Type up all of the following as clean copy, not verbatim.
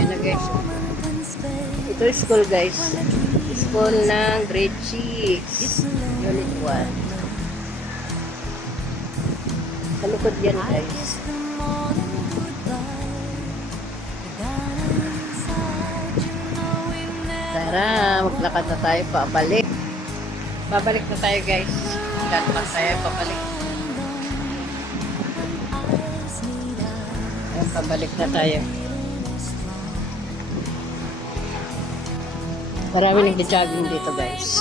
Ayan na guys. Ito yung school guys. School ng grade 6. Unit 1. Sa likod yan guys. Tara, maglakad na tayo pabalik. Babalik na tayo guys. Lalakad tayo pabalik. Ayan, pabalik na tayo. Marami nagja-jogging dito guys.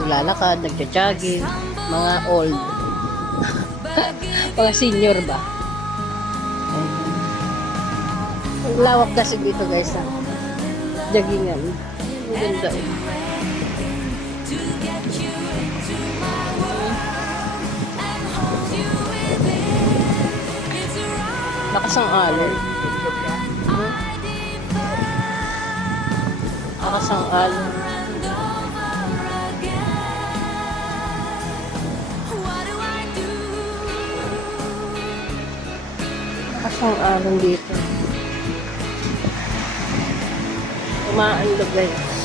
Naglalakad, nagja-jogging. Mga old. Mga senior ba? Ang lawak kasi dito guys ha. Joggingan. Ang ganda eh. Lakas ang alon. Lakas ang alon. Lakas ang alon dito. Umaandog guys.